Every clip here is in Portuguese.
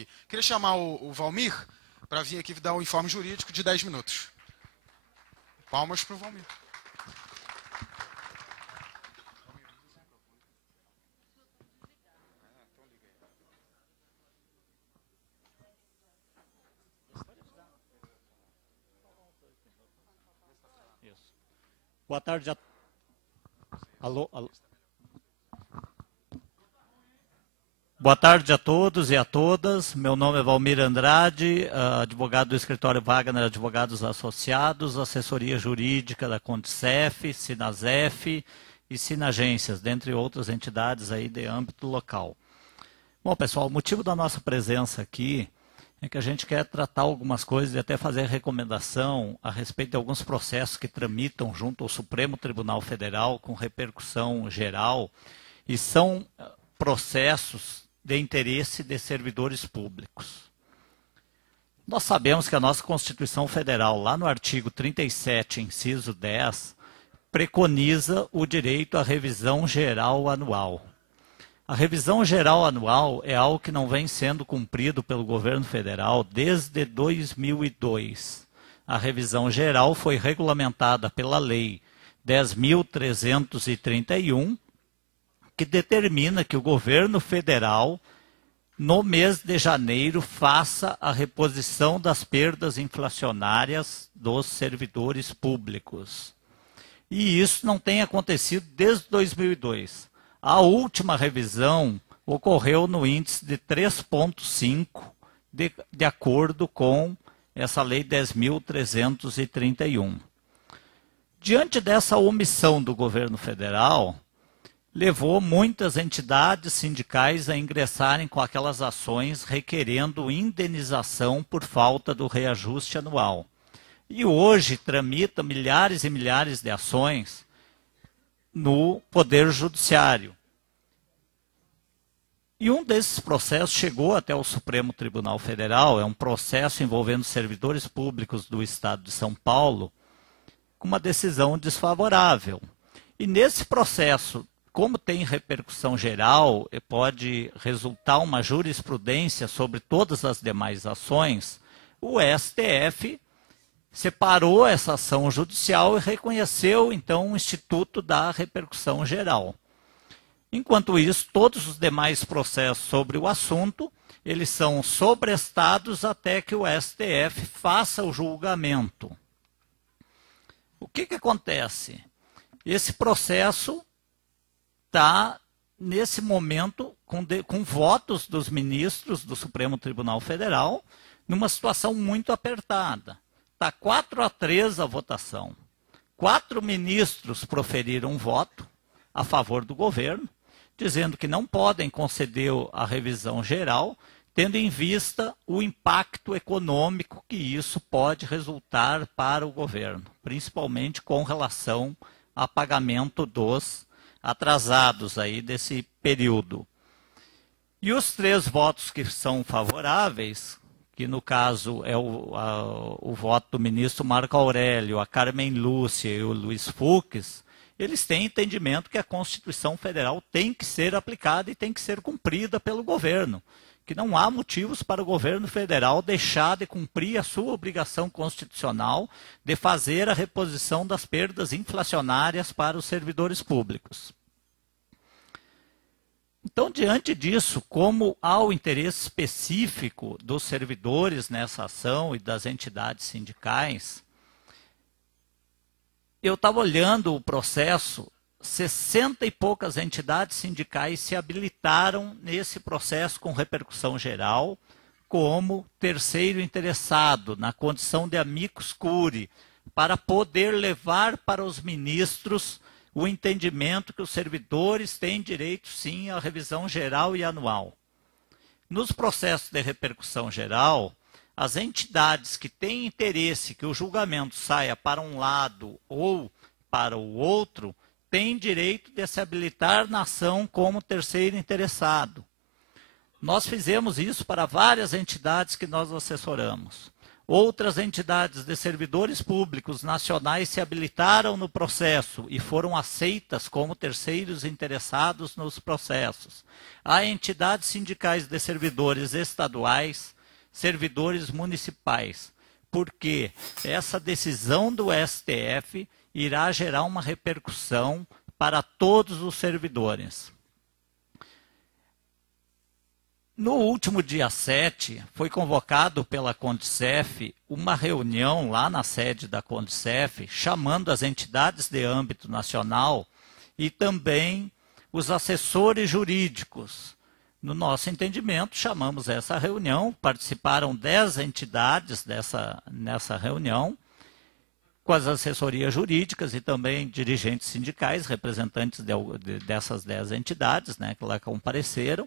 aqui. Queria chamar o Valmir para vir aqui dar um informe jurídico de 10 minutos. Palmas para o Valmir. Boa tarde a... Alô, alô. Boa tarde a todos e a todas. Meu nome é Valmir Andrade, advogado do escritório Wagner Advogados Associados, assessoria jurídica da Condicef, Sinasef e Sinagências, dentre outras entidades aí de âmbito local. Bom, pessoal, o motivo da nossa presença aqui é que a gente quer tratar algumas coisas e até fazer recomendação a respeito de alguns processos que tramitam junto ao Supremo Tribunal Federal com repercussão geral e são processos de interesse de servidores públicos. Nós sabemos que a nossa Constituição Federal, lá no artigo 37, inciso 10, preconiza o direito à revisão geral anual. A revisão geral anual é algo que não vem sendo cumprido pelo governo federal desde 2002. A revisão geral foi regulamentada pela Lei 10.331, que determina que o governo federal, no mês de janeiro, faça a reposição das perdas inflacionárias dos servidores públicos. E isso não tem acontecido desde 2002. A última revisão ocorreu no índice de 3,5, de acordo com essa Lei 10.331. Diante dessa omissão do governo federal, levou muitas entidades sindicais a ingressarem com aquelas ações requerendo indenização por falta do reajuste anual. E hoje tramita milhares e milhares de ações no Poder Judiciário. E um desses processos chegou até o Supremo Tribunal Federal, é um processo envolvendo servidores públicos do Estado de São Paulo, com uma decisão desfavorável. E nesse processo, como tem repercussão geral e pode resultar uma jurisprudência sobre todas as demais ações, o STF separou essa ação judicial e reconheceu, então, o Instituto da Repercussão Geral. Enquanto isso, todos os demais processos sobre o assunto, eles são sobrestados até que o STF faça o julgamento. O que acontece? Esse processo está, nesse momento, com votos dos ministros do Supremo Tribunal Federal, numa situação muito apertada. Está 4-3 a votação. 4 ministros proferiram voto a favor do governo, dizendo que não podem conceder a revisão geral, tendo em vista o impacto econômico que isso pode resultar para o governo, principalmente com relação a pagamento dos atrasados aí desse período. E os 3 votos que são favoráveis, que no caso é o voto do ministro Marco Aurélio, a Carmen Lúcia e o Luiz Fux, eles têm entendimento que a Constituição Federal tem que ser aplicada e tem que ser cumprida pelo governo, que não há motivos para o governo federal deixar de cumprir a sua obrigação constitucional de fazer a reposição das perdas inflacionárias para os servidores públicos. Então, diante disso, como há o interesse específico dos servidores nessa ação e das entidades sindicais, eu estava olhando o processo, 60 e poucas entidades sindicais se habilitaram nesse processo com repercussão geral como terceiro interessado, na condição de amicus curiae, para poder levar para os ministros o entendimento que os servidores têm direito, sim, à revisão geral e anual. Nos processos de repercussão geral, as entidades que têm interesse que o julgamento saia para um lado ou para o outro, têm direito de se habilitar na ação como terceiro interessado. Nós fizemos isso para várias entidades que nós assessoramos. Outras entidades de servidores públicos nacionais se habilitaram no processo e foram aceitas como terceiros interessados nos processos. Há entidades sindicais de servidores estaduais, servidores municipais, porque essa decisão do STF irá gerar uma repercussão para todos os servidores. No último dia 7, foi convocado pela Condicef uma reunião lá na sede da Condicef, chamando as entidades de âmbito nacional e também os assessores jurídicos. No nosso entendimento, chamamos essa reunião, participaram 10 entidades nessa reunião, com as assessorias jurídicas e também dirigentes sindicais, representantes dessas 10 entidades, né, que lá compareceram,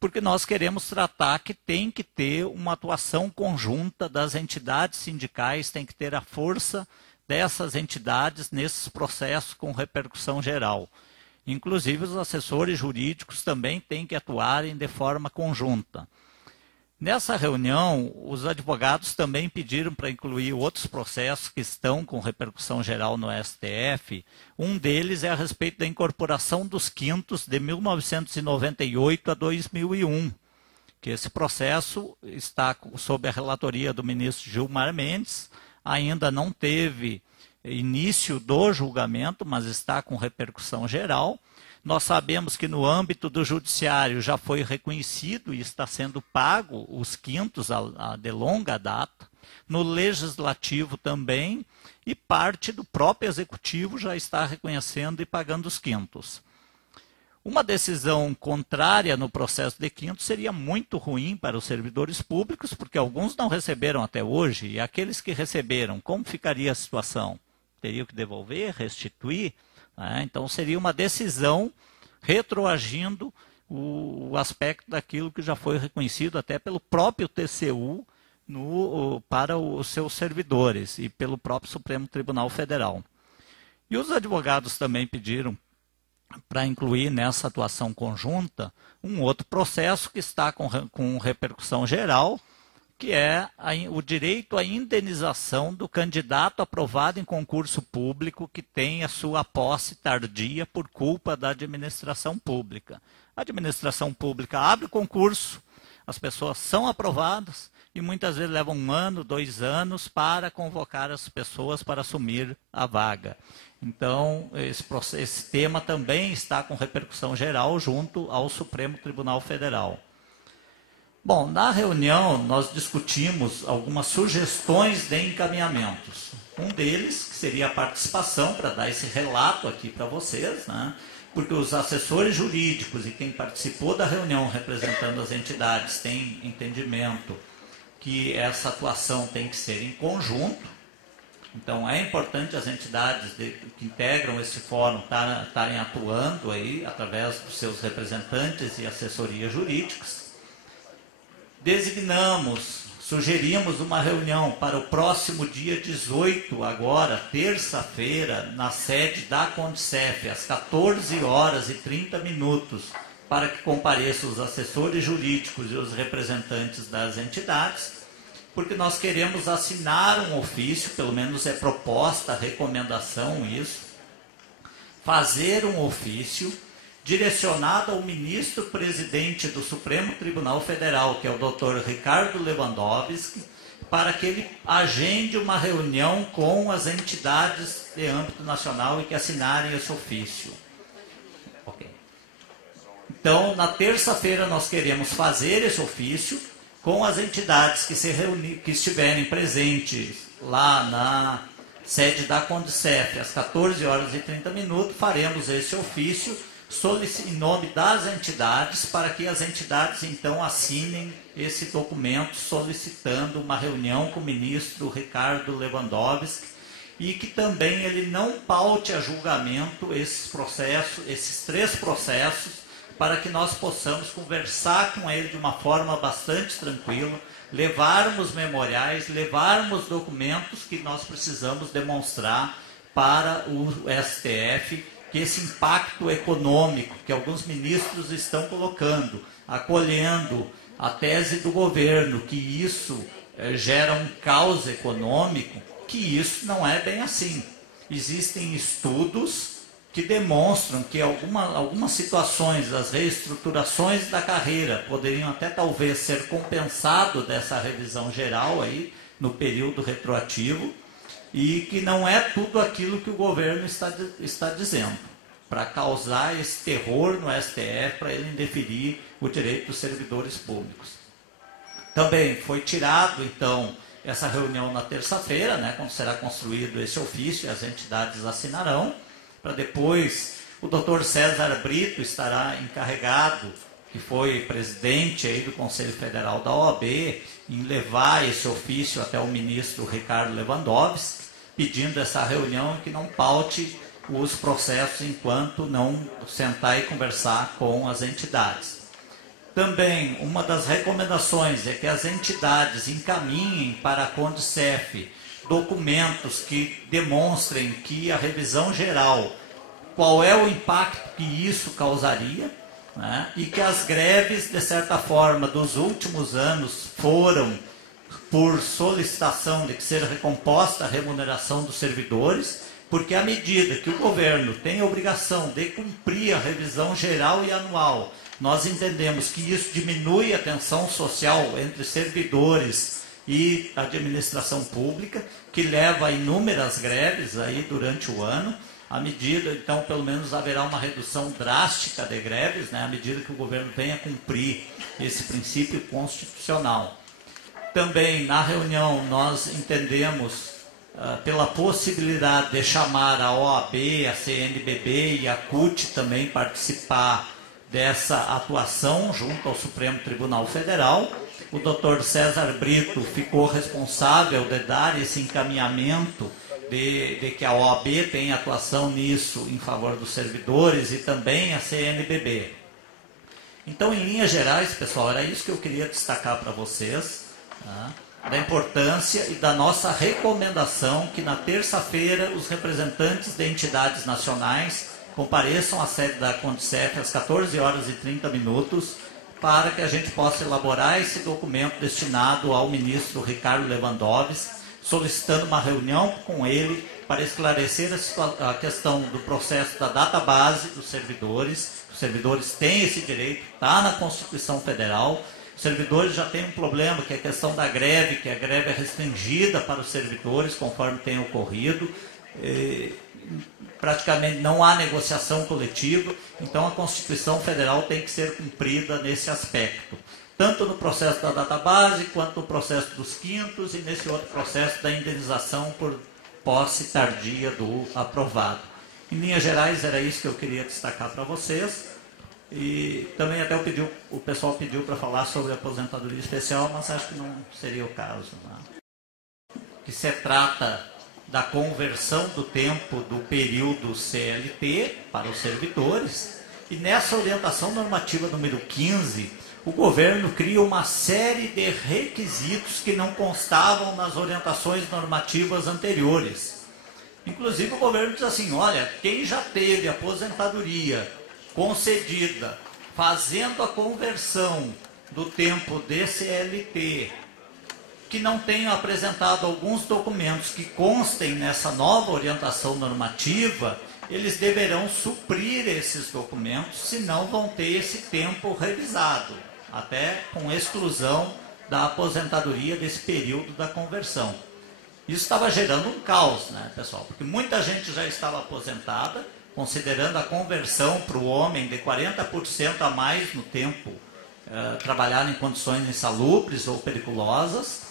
porque nós queremos tratar que tem que ter uma atuação conjunta das entidades sindicais, tem que ter a força dessas entidades nesses processos com repercussão geral. Inclusive, os assessores jurídicos também têm que atuarem de forma conjunta. Nessa reunião, os advogados também pediram para incluir outros processos que estão com repercussão geral no STF. Um deles é a respeito da incorporação dos quintos de 1998 a 2001, que esse processo está sob a relatoria do ministro Gilmar Mendes, ainda não teve início do julgamento, mas está com repercussão geral. Nós sabemos que no âmbito do judiciário já foi reconhecido e está sendo pago os quintos de longa data. No legislativo também, e parte do próprio executivo já está reconhecendo e pagando os quintos. Uma decisão contrária no processo de quintos seria muito ruim para os servidores públicos, porque alguns não receberam até hoje, e aqueles que receberam, como ficaria a situação? Teriam que devolver, restituir? Então, seria uma decisão retroagindo o aspecto daquilo que já foi reconhecido até pelo próprio TCU para os seus servidores e pelo próprio Supremo Tribunal Federal. E os advogados também pediram para incluir nessa atuação conjunta um outro processo que está com repercussão geral, que é o direito à indenização do candidato aprovado em concurso público que tem a sua posse tardia por culpa da administração pública. A administração pública abre o concurso, as pessoas são aprovadas e muitas vezes levam 1 ano, 2 anos para convocar as pessoas para assumir a vaga. Então, esse tema também está com repercussão geral junto ao Supremo Tribunal Federal. Bom, na reunião nós discutimos algumas sugestões de encaminhamentos. Um deles, que seria a participação, para dar esse relato aqui para vocês, né? Porque os assessores jurídicos e quem participou da reunião representando as entidades têm entendimento que essa atuação tem que ser em conjunto. Então, é importante as entidades que integram esse fórum estarem atuando aí, através dos seus representantes e assessorias jurídicas. Sugerimos uma reunião para o próximo dia 18, agora, terça-feira, na sede da Condicef, às 14h30, para que compareçam os assessores jurídicos e os representantes das entidades, porque nós queremos assinar um ofício, pelo menos é proposta, recomendação isso, fazer um ofício direcionado ao ministro-presidente do Supremo Tribunal Federal, que é o Dr. Ricardo Lewandowski, para que ele agende uma reunião com as entidades de âmbito nacional e que assinarem esse ofício. Okay. Então, na terça-feira, nós queremos fazer esse ofício com as entidades que estiverem presentes lá na sede da Condicef, às 14h30, faremos esse ofício em nome das entidades, para que as entidades, então, assinem esse documento solicitando uma reunião com o ministro Ricardo Lewandowski e que também ele não paute a julgamento esses 3 processos, para que nós possamos conversar com ele de uma forma bastante tranquila, levarmos memoriais, levarmos documentos que nós precisamos demonstrar para o STF, que esse impacto econômico que alguns ministros estão colocando, acolhendo a tese do governo, que isso gera um caos econômico, que isso não é bem assim. Existem estudos que demonstram que algumas situações das reestruturações da carreira poderiam até talvez ser compensado dessa revisão geral aí no período retroativo, e que não é tudo aquilo que o governo está dizendo, para causar esse terror no STF, para ele indeferir o direito dos servidores públicos. Também foi tirado, então, essa reunião na terça-feira, né, quando será construído esse ofício, as entidades assinarão, para depois o Dr. César Brito estará encarregado, que foi presidente aí do Conselho Federal da OAB, em levar esse ofício até o ministro Ricardo Lewandowski, pedindo essa reunião que não paute os processos enquanto não sentar e conversar com as entidades. Também, uma das recomendações é que as entidades encaminhem para a Condicef documentos que demonstrem que a revisão geral, qual é o impacto que isso causaria, né? E que as greves, de certa forma, dos últimos anos foram por solicitação de que seja recomposta a remuneração dos servidores, porque à medida que o governo tem a obrigação de cumprir a revisão geral e anual, nós entendemos que isso diminui a tensão social entre servidores e administração pública, que leva a inúmeras greves aí durante o ano. À medida, então, pelo menos haverá uma redução drástica de greves, né, à medida que o governo venha cumprir esse princípio constitucional. Também, na reunião, nós entendemos pela possibilidade de chamar a OAB, a CNBB e a CUT também participar dessa atuação junto ao Supremo Tribunal Federal. O Dr. César Brito ficou responsável de dar esse encaminhamento de que a OAB tem atuação nisso em favor dos servidores e também a CNBB. Então, em linhas gerais, pessoal, era isso que eu queria destacar para vocês, tá? Da importância e da nossa recomendação que na terça-feira os representantes de entidades nacionais compareçam à sede da Condicef às 14h30, para que a gente possa elaborar esse documento destinado ao ministro Ricardo Lewandowski, solicitando uma reunião com ele para esclarecer a questão do processo da database dos servidores. Os servidores têm esse direito, está na Constituição Federal. Os servidores já têm um problema, que é a questão da greve, que a greve é restringida para os servidores, conforme tem ocorrido. Praticamente não há negociação coletiva, então a Constituição Federal tem que ser cumprida nesse aspecto, tanto no processo da database, quanto no processo dos quintos e nesse outro processo da indenização por posse tardia do aprovado. Em linhas gerais, era isso que eu queria destacar para vocês. E também até o pessoal pediu para falar sobre a aposentadoria especial, mas acho que não seria o caso, né? Que se trata da conversão do tempo do período CLT para os servidores, e nessa orientação normativa número 15, o governo cria uma série de requisitos que não constavam nas orientações normativas anteriores. Inclusive o governo diz assim, olha, quem já teve aposentadoria concedida fazendo a conversão do tempo de CLT, que não tenham apresentado alguns documentos que constem nessa nova orientação normativa, eles deverão suprir esses documentos, senão vão ter esse tempo revisado, até com exclusão da aposentadoria desse período da conversão. Isso estava gerando um caos, né, pessoal? Porque muita gente já estava aposentada, considerando a conversão para o homem de 40% a mais no tempo, trabalhar em condições insalubres ou periculosas,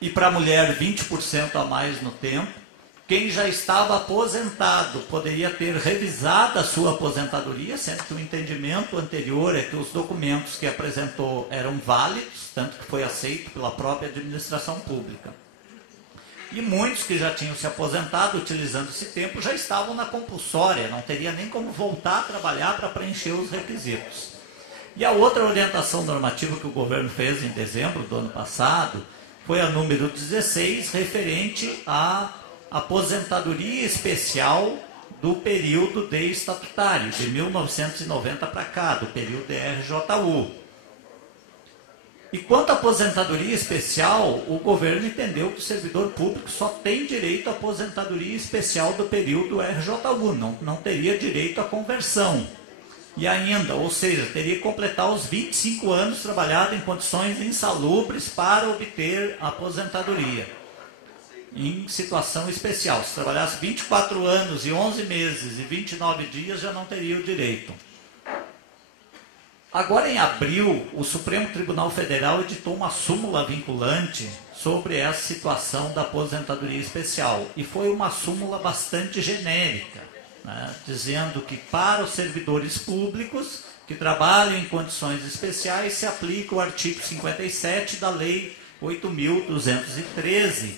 e para a mulher 20% a mais no tempo. Quem já estava aposentado poderia ter revisado a sua aposentadoria, sendo que o entendimento anterior é que os documentos que apresentou eram válidos, tanto que foi aceito pela própria administração pública. E muitos que já tinham se aposentado utilizando esse tempo já estavam na compulsória, não teria nem como voltar a trabalhar para preencher os requisitos. E a outra orientação normativa que o governo fez em dezembro do ano passado foi a número 16, referente à aposentadoria especial do período de estatutário, de 1990 para cá, do período de RJU. E quanto à aposentadoria especial, o governo entendeu que o servidor público só tem direito à aposentadoria especial do período RJU, não teria direito à conversão. E ainda, ou seja, teria que completar os 25 anos trabalhado em condições insalubres para obter a aposentadoria, em situação especial. Se trabalhasse 24 anos e 11 meses e 29 dias, já não teria o direito. Agora, em abril, o Supremo Tribunal Federal editou uma súmula vinculante sobre essa situação da aposentadoria especial. E foi uma súmula bastante genérica, né, dizendo que para os servidores públicos que trabalham em condições especiais se aplica o artigo 57 da Lei 8.213,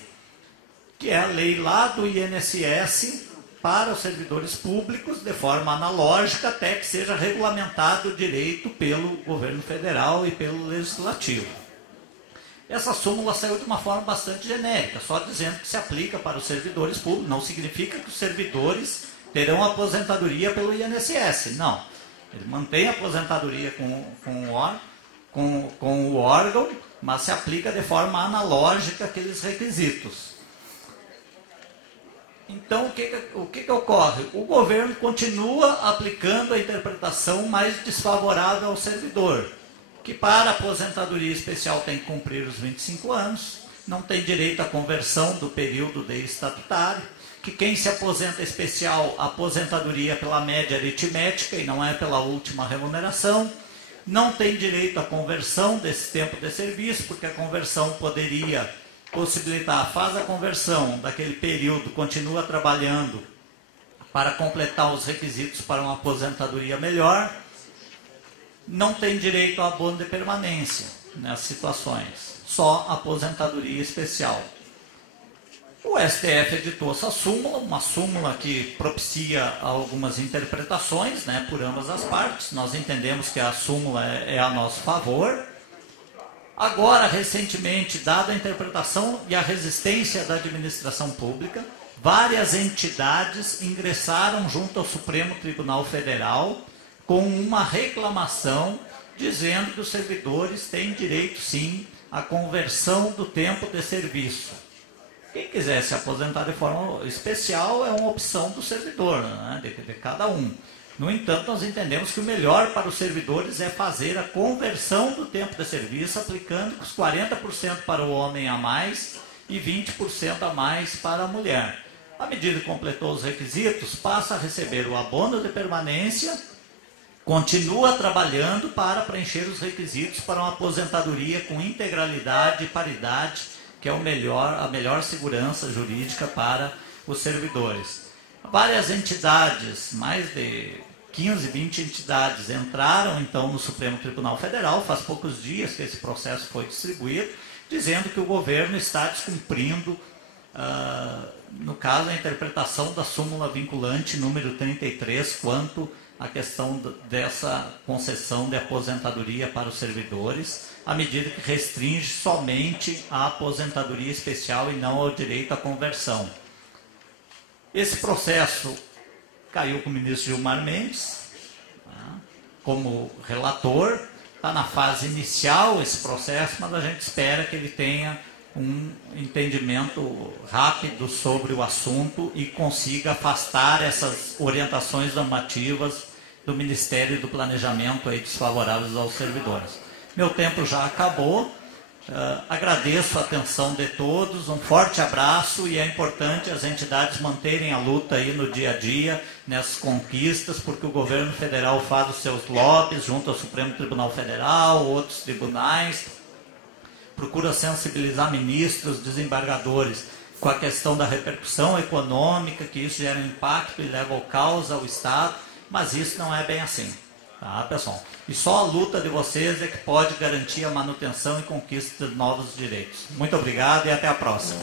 que é a lei lá do INSS, para os servidores públicos, de forma analógica, até que seja regulamentado o direito pelo governo federal e pelo legislativo. Essa súmula saiu de uma forma bastante genérica, só dizendo que se aplica para os servidores públicos, não significa que os servidores terão aposentadoria pelo INSS, não. Ele mantém a aposentadoria com o órgão, mas se aplica de forma analógica aqueles requisitos. Então, o que ocorre? O governo continua aplicando a interpretação mais desfavorável ao servidor, que para a aposentadoria especial tem que cumprir os 25 anos, não tem direito à conversão do período de estatutário, que quem se aposenta especial, a aposentadoria é pela média aritmética e não é pela última remuneração, não tem direito à conversão desse tempo de serviço, porque a conversão poderia possibilitar, faz a conversão daquele período, continua trabalhando para completar os requisitos para uma aposentadoria melhor, não tem direito ao abono de permanência nessas situações, só aposentadoria especial. O STF editou essa súmula, uma súmula que propicia algumas interpretações, né, por ambas as partes. Nós entendemos que a súmula é a nosso favor. Agora, recentemente, dada a interpretação e a resistência da administração pública, várias entidades ingressaram junto ao Supremo Tribunal Federal com uma reclamação dizendo que os servidores têm direito, sim, à conversão do tempo de serviço. Quem quiser se aposentar de forma especial é uma opção do servidor, né, de cada um. No entanto, nós entendemos que o melhor para os servidores é fazer a conversão do tempo de serviço, aplicando os 40% para o homem a mais e 20% a mais para a mulher. À medida que completou os requisitos, passa a receber o abono de permanência, continua trabalhando para preencher os requisitos para uma aposentadoria com integralidade e paridade, que é a melhor segurança jurídica para os servidores. Várias entidades, mais de 15, 20 entidades, entraram então no Supremo Tribunal Federal, faz poucos dias que esse processo foi distribuído, dizendo que o governo está descumprindo, no caso, a interpretação da súmula vinculante número 33, quanto à questão dessa concessão de aposentadoria para os servidores, à medida que restringe somente a aposentadoria especial e não ao direito à conversão. Esse processo caiu com o ministro Gilmar Mendes, como relator, está na fase inicial esse processo, mas a gente espera que ele tenha um entendimento rápido sobre o assunto e consiga afastar essas orientações normativas do Ministério do Planejamento aí desfavoráveis aos servidores. Meu tempo já acabou. Agradeço a atenção de todos, um forte abraço, e é importante as entidades manterem a luta aí no dia a dia, nessas conquistas, porque o governo federal faz os seus lobbies junto ao Supremo Tribunal Federal, outros tribunais, procura sensibilizar ministros, desembargadores com a questão da repercussão econômica, que isso gera um impacto e leva ao caos ao Estado, mas isso não é bem assim. Tá, pessoal? E só a luta de vocês é que pode garantir a manutenção e conquista de novos direitos. Muito obrigado e até a próxima.